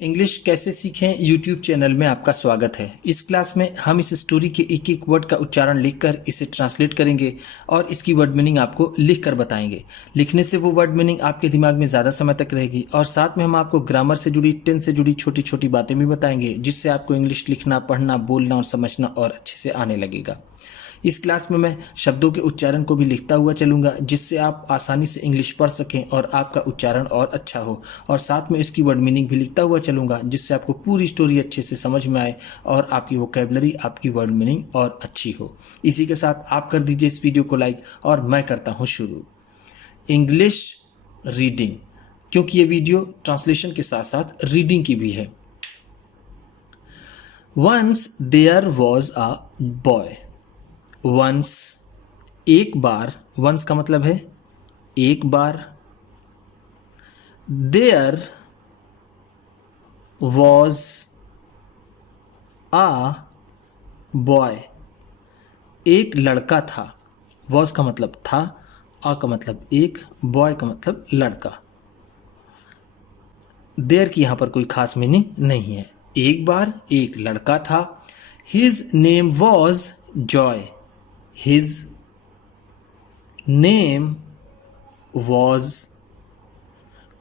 English कैसे सीखें YouTube channel में आपका स्वागत है। इस क्लास में हम इस स्टोरी के एक एक वर्ड का उच्चारण लिखकर इसे ट्रांसलेट करेंगे और इसकी वर्ड मीनिंग आपको लिख कर बताएंगे। लिखने से वो वर्ड मीनिंग आपके दिमाग में ज़्यादा समय तक रहेगी और साथ में हम आपको ग्रामर से जुड़ी, टेंस से जुड़ी छोटी छोटी बातें भी बताएंगे, जिससे आपको इंग्लिश लिखना, पढ़ना, बोलना और समझना और अच्छे से आने लगेगा। इस क्लास में मैं शब्दों के उच्चारण को भी लिखता हुआ चलूंगा, जिससे आप आसानी से इंग्लिश पढ़ सकें और आपका उच्चारण और अच्छा हो, और साथ में इसकी वर्ड मीनिंग भी लिखता हुआ चलूंगा, जिससे आपको पूरी स्टोरी अच्छे से समझ में आए और आपकी वोकैबुलरी, आपकी वर्ड मीनिंग और अच्छी हो। इसी के साथ आप कर दीजिए इस वीडियो को लाइक और मैं करता हूँ शुरू। इंग्लिश रीडिंग, क्योंकि ये वीडियो ट्रांसलेशन के साथ साथ रीडिंग की भी है। Once there was a boy. Once एक बार, वंस का मतलब है एक बार। देयर वॉज आ बॉय, एक लड़का था। वॉज का मतलब था, आ का मतलब एक, बॉय का मतलब लड़का। देयर की यहां पर कोई खास मीनिंग नहीं है। एक बार एक लड़का था। His name was Joy. His name was,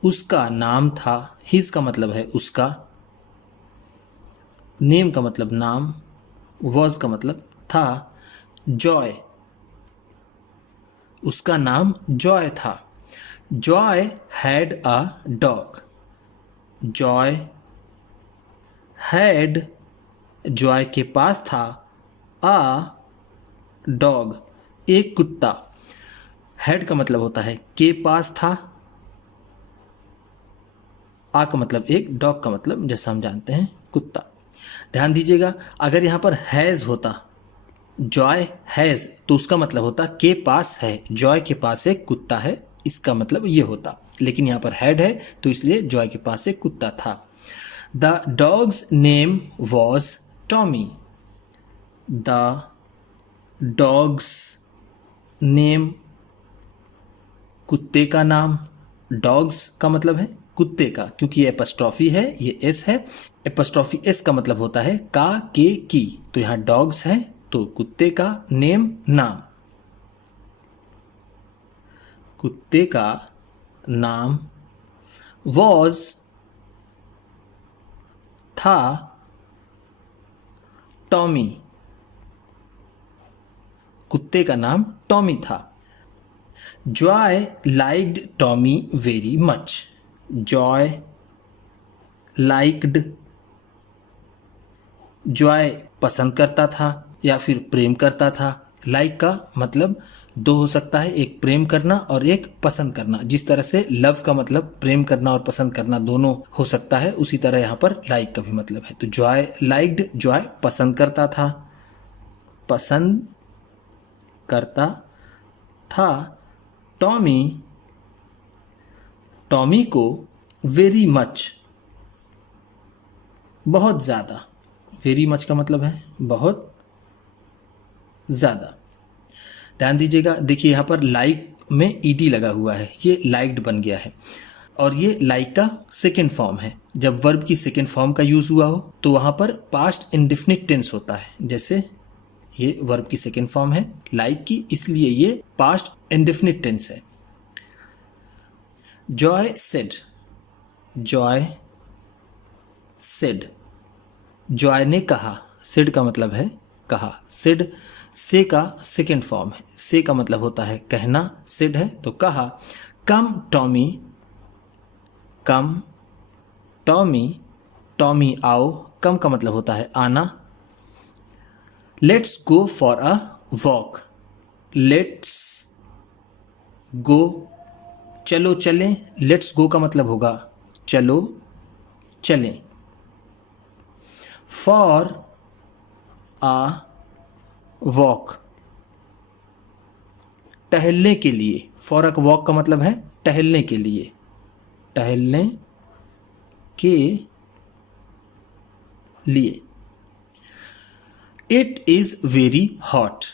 उसका नाम था। His का मतलब है उसका, name का मतलब नाम, was का मतलब था। Joy, उसका नाम Joy था। Joy had a dog. Joy had, Joy के पास था, a डॉग, एक कुत्ता। हेड का मतलब होता है के पास था, आ का मतलब एक, डॉग का मतलब जैसा हम जानते हैं कुत्ता। ध्यान दीजिएगा, अगर यहाँ पर हैज़ होता, जॉय हैज़, तो उसका मतलब होता के पास है, जॉय के पास एक कुत्ता है, इसका मतलब ये होता। लेकिन यहाँ पर हेड है तो इसलिए जॉय के पास एक कुत्ता था। The dogs name was Tommy. The dogs name, कुत्ते का नाम। डॉग्स का मतलब है कुत्ते का, क्योंकि ये एपस्ट्रॉफी है, ये एस है। एपस्ट्रॉफी एस का मतलब होता है का, के, की। तो यहाँ डॉग्स है तो कुत्ते का, नेम नाम, कुत्ते का नाम। वॉज था, टॉमी, कुत्ते का नाम टॉमी था। Joy liked Tommy very much. Joy liked, Joy पसंद करता था या फिर प्रेम करता था। लाइक का मतलब दो हो सकता है, एक प्रेम करना और एक पसंद करना। जिस तरह से लव का मतलब प्रेम करना और पसंद करना दोनों हो सकता है, उसी तरह यहाँ पर लाइक का भी मतलब है। तो जॉय लाइक्ड, जॉय पसंद करता था, पसंद करता था। टॉमी, टॉमी को वेरी मच, बहुत ज़्यादा। वेरी मच का मतलब है बहुत ज़्यादा। ध्यान दीजिएगा, देखिए यहाँ पर लाइक में ईडी लगा हुआ है, ये लाइक्ड बन गया है और ये लाइक का सेकेंड फॉर्म है। जब वर्ब की सेकेंड फॉर्म का यूज़ हुआ हो तो वहाँ पर पास्ट इंडेफिनिट टेंस होता है। जैसे ये वर्ब की सेकेंड फॉर्म है लाइक की, इसलिए ये पास्ट इंडेफिनिट टेंस है। Joy said, Joy said, Joy ने कहा। सेड का मतलब है कहा। सेड से का सेकेंड फॉर्म है। से का मतलब होता है कहना, सेड है तो कहा। कम टॉमी, कम टॉमी, टॉमी आओ। कम का मतलब होता है आना। Let's go for a walk. Let's go, चलो चलें। लेट्स गो का मतलब होगा चलो चलें। फॉर अ वॉक, टहलने के लिए। फॉर अ वॉक का मतलब है टहलने के लिए, टहलने के लिए। It is very hot.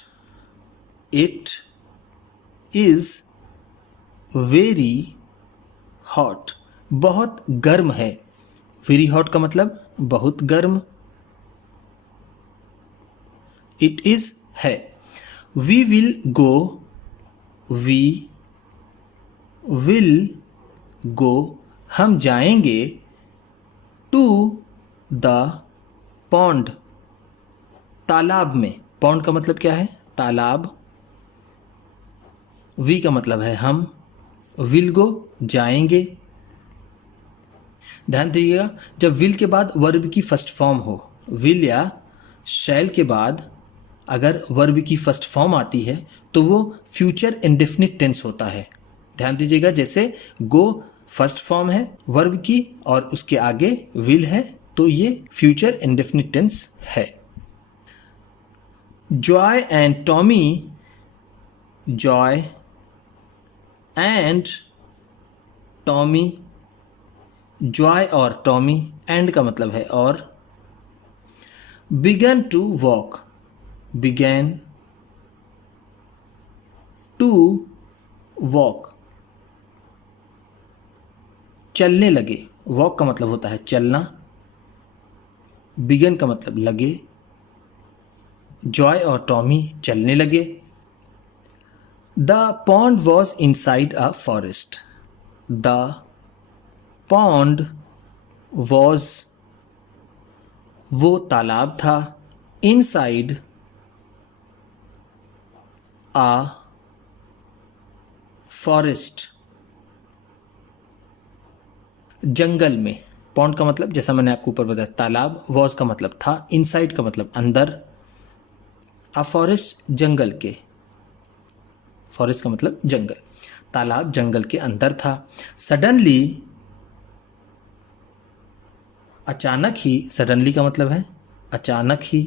It is very hot, बहुत गर्म है। वेरी हॉट का मतलब बहुत गर्म, इट इज है। We will go, we will go, हम जाएंगे, टू द पॉन्ड, तालाब में। पॉन्ड का मतलब क्या है? तालाब। वी का मतलब है हम, विल गो जाएंगे। ध्यान दीजिएगा, जब विल के बाद वर्ब की फर्स्ट फॉर्म हो, विल या शैल के बाद अगर वर्ब की फर्स्ट फॉर्म आती है तो वो फ्यूचर इंडेफिनिट टेंस होता है। ध्यान दीजिएगा, जैसे गो फर्स्ट फॉर्म है वर्ब की और उसके आगे विल है, तो ये फ्यूचर इंडेफिनिट टेंस है। Joy and Tommy, Joy and Tommy, Joy और टॉमी, एंड का मतलब है और। Began to walk, began to walk, चलने लगे। वॉक का मतलब होता है चलना, बिगन का मतलब लगे, जॉय और टॉमी चलने लगे। The pond was inside a forest, the pond was, वो तालाब था, इनसाइड आ फॉरेस्ट, जंगल में। पॉन्ड का मतलब जैसा मैंने आपको ऊपर बताया तालाब, वॉज का मतलब था, इनसाइड का मतलब अंदर, आ फॉरेस्ट जंगल के, फॉरेस्ट का मतलब जंगल, तालाब जंगल के अंदर था। सडनली, अचानक ही, सडनली का मतलब है अचानक ही।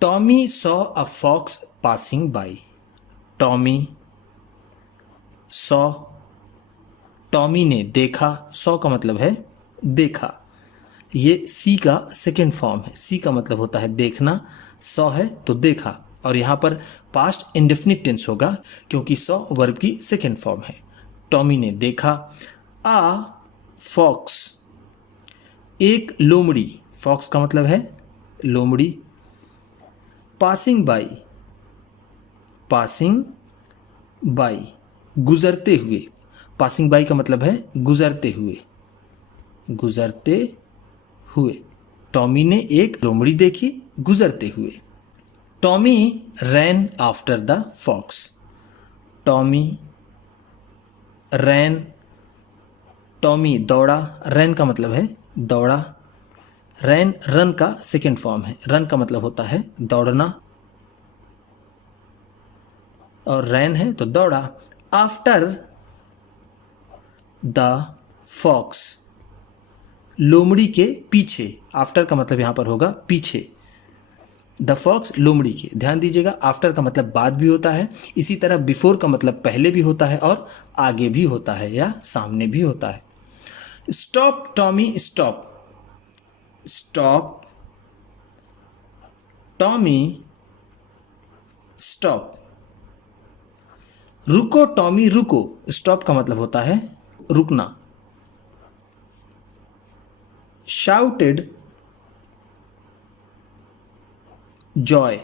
Tommy saw a fox passing by, Tommy saw, Tommy ने देखा, सॉ का मतलब है देखा, ये सी का सेकेंड फॉर्म है। सी का मतलब होता है देखना, सॉ है तो देखा, और यहाँ पर पास्ट इंडेफिनिट टेंस होगा क्योंकि सॉ वर्ब की सेकेंड फॉर्म है। टॉमी ने देखा। आ फॉक्स, एक लोमड़ी, फॉक्स का मतलब है लोमड़ी। पासिंग बाई, पासिंग बाई गुजरते हुए, पासिंग बाई का मतलब है गुजरते हुए, गुजरते हुए। टॉमी ने एक लोमड़ी देखी गुजरते हुए। Tommy ran after the fox, Tommy ran, Tommy दौड़ा, रैन का मतलब है दौड़ा, रैन रन का सेकेंड फॉर्म है, रन का मतलब होता है दौड़ना और रैन है तो दौड़ा। आफ्टर द फॉक्स, लोमड़ी के पीछे, आफ्टर का मतलब यहां पर होगा पीछे, द फॉक्स लोमड़ी के। ध्यान दीजिएगा, आफ्टर का मतलब बाद भी होता है, इसी तरह बिफोर का मतलब पहले भी होता है और आगे भी होता है या सामने भी होता है। Stop Tommy stop, stop Tommy stop, रुको टॉमी रुको, स्टॉप का मतलब होता है रुकना। शाउटेड जॉय,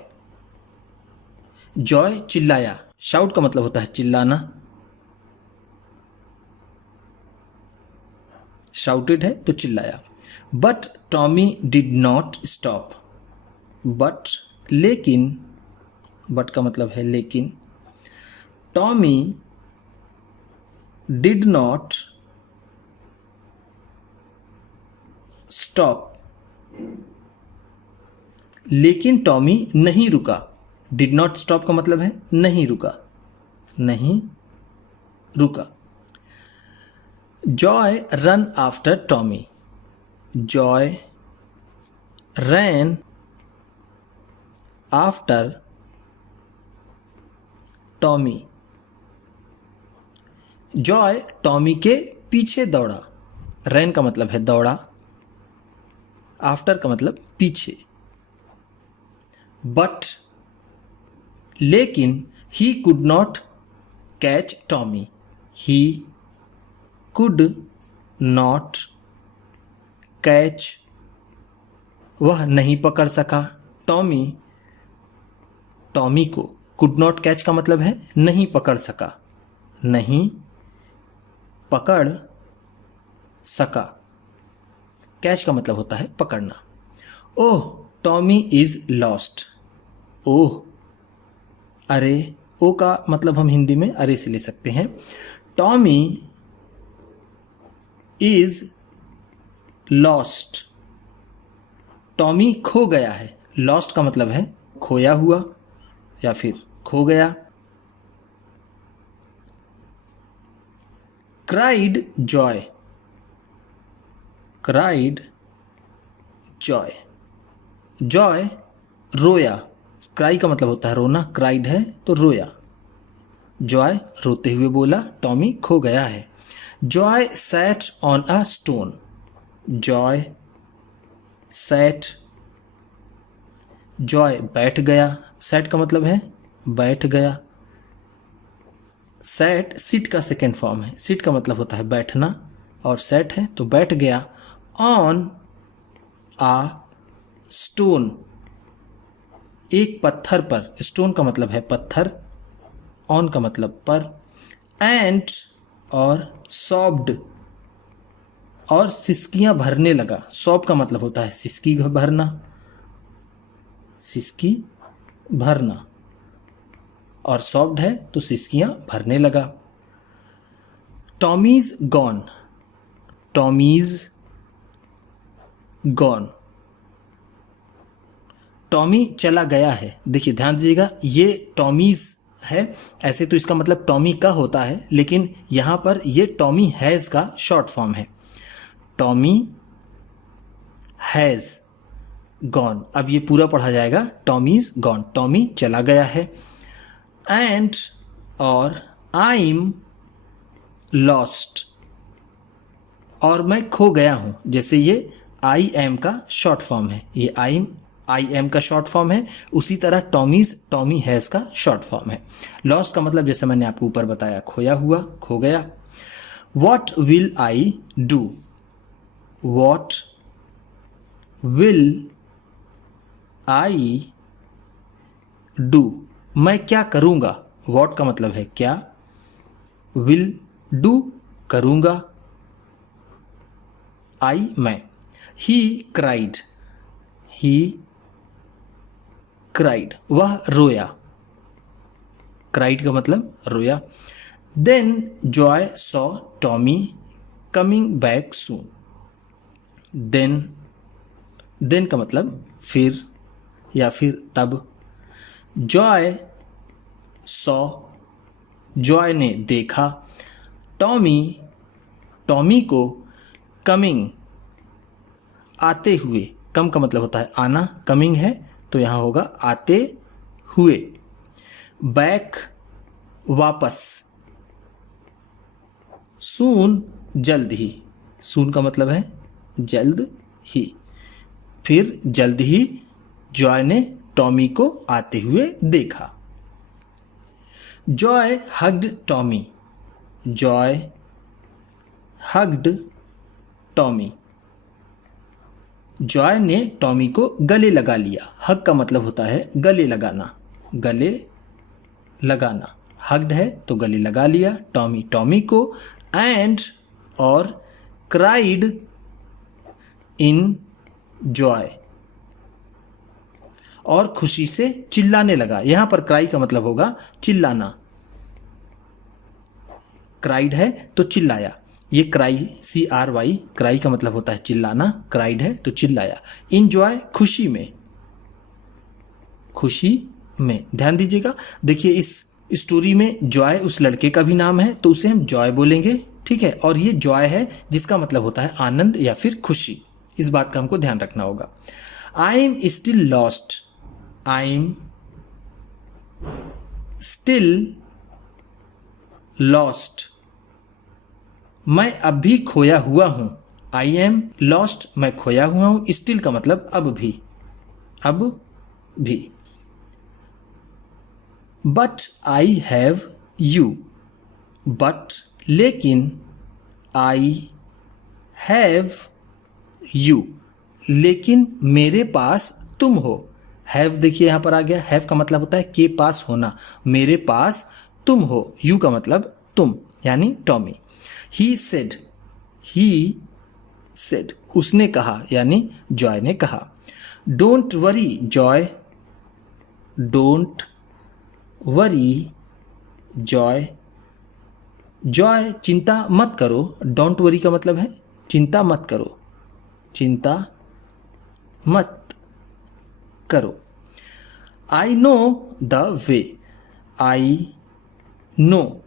जॉय चिल्लाया, शाउट का मतलब होता है चिल्लाना, शाउटेड है तो चिल्लाया। But Tommy did not stop, but लेकिन, बट का मतलब है लेकिन, टॉमी डिड नॉट स्टॉप, लेकिन टॉमी नहीं रुका। डिड नॉट स्टॉप का मतलब है नहीं रुका, नहीं रुका। Joy run after Tommy, Joy रैन आफ्टर टॉमी, जॉय टॉमी के पीछे दौड़ा, रैन का मतलब है दौड़ा, आफ्टर का मतलब पीछे। बट लेकिन he could not catch Tommy, he could not catch, वह नहीं पकड़ सका। टॉमी, टॉमी को कुड नॉट कैच का मतलब है नहीं पकड़ सका, नहीं पकड़ सका। कैच का मतलब होता है पकड़ना। ओह टॉमी इज लॉस्ट, ओह अरे, ओ का मतलब हम हिंदी में अरे से ले सकते हैं। टॉमी इज लॉस्ट, टॉमी खो गया है। लॉस्ट का मतलब है खोया हुआ या फिर खो गया। Cried Joy, cried Joy, Joy रोया। क्राई का मतलब होता है रोना, क्राइड है तो रोया। जॉय रोते हुए बोला टॉमी खो गया है। Joy sat on a stone, Joy sat, Joy बैठ गया। सैट का मतलब है बैठ गया। सैट सिट का सेकेंड फॉर्म है। सिट का मतलब होता है बैठना और सैट है तो बैठ गया। ऑन आ स्टोन, एक पत्थर पर। स्टोन का मतलब है पत्थर, ऑन का मतलब पर। एंड और सॉब्ड, और सिसकियां भरने लगा। सॉब का मतलब होता है सिसकी भरना, सिसकी भरना, और सॉफ्ट है तो सिसकियां भरने लगा। Tommy's gone, Tommy's gone, Tommy चला गया है। देखिए ध्यान दीजिएगा, ये टॉमीज है, ऐसे तो इसका मतलब टॉमी का होता है, लेकिन यहां पर ये टॉमी हैज़ का शॉर्ट फॉर्म है। Tommy has gone. अब ये पूरा पढ़ा जाएगा, टॉमीज गॉन, टॉमी चला गया है। एंड और आई एम लॉस्ट, और मैं खो गया हूं। जैसे ये आई एम का शॉर्ट फॉर्म है, ये आई एम का शॉर्ट फॉर्म है, उसी तरह टॉमीज टॉमी हैज़ का शॉर्ट फॉर्म है। लॉस्ट का मतलब जैसे मैंने आपको ऊपर बताया खोया हुआ, खो गया। What will I do, what will I do, मैं क्या करूंगा। वॉट का मतलब है क्या, विल डू करूंगा, आई मैं। ही क्राइड, ही क्राइड, वह रोया। क्राइड का मतलब रोया। Then Joy saw Tommy coming back soon. Then, then का मतलब फिर या फिर तब। जॉय सॉ, जॉय ने देखा। टॉमी, टॉमी को कमिंग आते हुए। कम का मतलब होता है आना, कमिंग है तो यहाँ होगा आते हुए। बैक वापस। सून जल्द ही, सून का मतलब है जल्द ही। फिर जल्द ही जॉय ने टॉमी को आते हुए देखा। Joy hugged Tommy, Joy hugged Tommy, Joy ने टॉमी को गले लगा लिया। हग का मतलब होता है गले लगाना, गले लगाना। हग्ड है तो गले लगा लिया टॉमी टॉमी को। एंड और क्राइड इन जॉय, और खुशी से चिल्लाने लगा। यहां पर क्राई का मतलब होगा चिल्लाना। क्राइड है तो चिल्लाया। ये क्राई CRY, क्राई का मतलब होता है चिल्लाना, क्राइड है तो चिल्लाया। इंजॉय खुशी में, खुशी में। ध्यान दीजिएगा, देखिए इस स्टोरी में जॉय उस लड़के का भी नाम है तो उसे हम जॉय बोलेंगे, ठीक है। और ये जॉय है जिसका मतलब होता है आनंद या फिर खुशी। इस बात का हमको ध्यान रखना होगा। I am still lost, I am still lost, मैं अब भी खोया हुआ हूं। आई एम लॉस्ट, मैं खोया हुआ हूं। स्टिल का मतलब अब भी, अब भी। But I have you, but लेकिन, आई हैव यू, लेकिन मेरे पास तुम हो। हैव देखिए यहाँ पर आ गया, हैव का मतलब होता है के पास होना, मेरे पास तुम हो, यू का मतलब तुम, यानी टॉमी। ही सेड, उसने कहा, यानी जॉय ने कहा। Don't worry Joy, don't worry Joy, Joy चिंता मत करो। डोंट वरी का मतलब है चिंता मत करो, चिंता मत करो। I know the way, I know,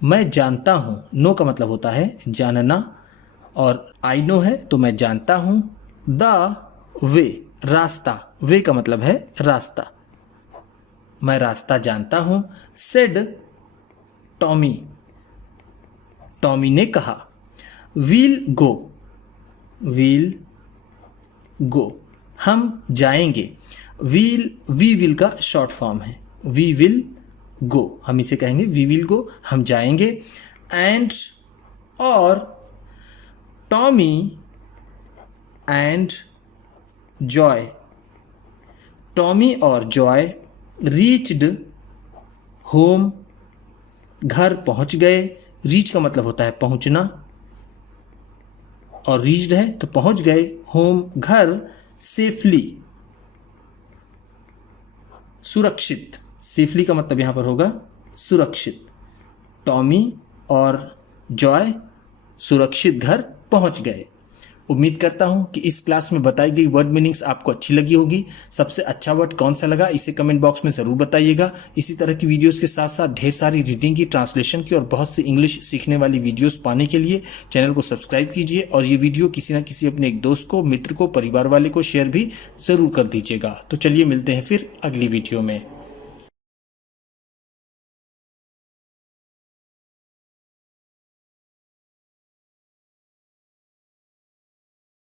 मैं जानता हूँ। नो का मतलब होता है जानना, और आई नो है तो मैं जानता हूँ। द वे, रास्ता, वे का मतलब है रास्ता, मैं रास्ता जानता हूँ। सेड टॉमी, टॉमी ने कहा। वील गो, वील गो, हम जाएंगे। वी विल का शॉर्ट फॉर्म है, वी विल गो, हम इसे कहेंगे वी विल गो, हम जाएंगे। एंड और टॉमी एंड जॉय, टॉमी और जॉय रीच्ड होम, घर पहुंच गए। रीच का मतलब होता है पहुंचना, और रीच्ड है तो पहुंच गए। होम घर, सेफली सुरक्षित, सेफली का मतलब यहां पर होगा सुरक्षित। टॉमी और जॉय सुरक्षित घर पहुंच गए। उम्मीद करता हूं कि इस क्लास में बताई गई वर्ड मीनिंग्स आपको अच्छी लगी होगी। सबसे अच्छा वर्ड कौन सा लगा इसे कमेंट बॉक्स में ज़रूर बताइएगा। इसी तरह की वीडियोस के साथ साथ ढेर सारी रीडिंग की, ट्रांसलेशन की और बहुत सी इंग्लिश सीखने वाली वीडियोस पाने के लिए चैनल को सब्सक्राइब कीजिए, और ये वीडियो किसी न किसी अपने एक दोस्त को, मित्र को, परिवार वाले को शेयर भी ज़रूर कर दीजिएगा। तो चलिए मिलते हैं फिर अगली वीडियो में।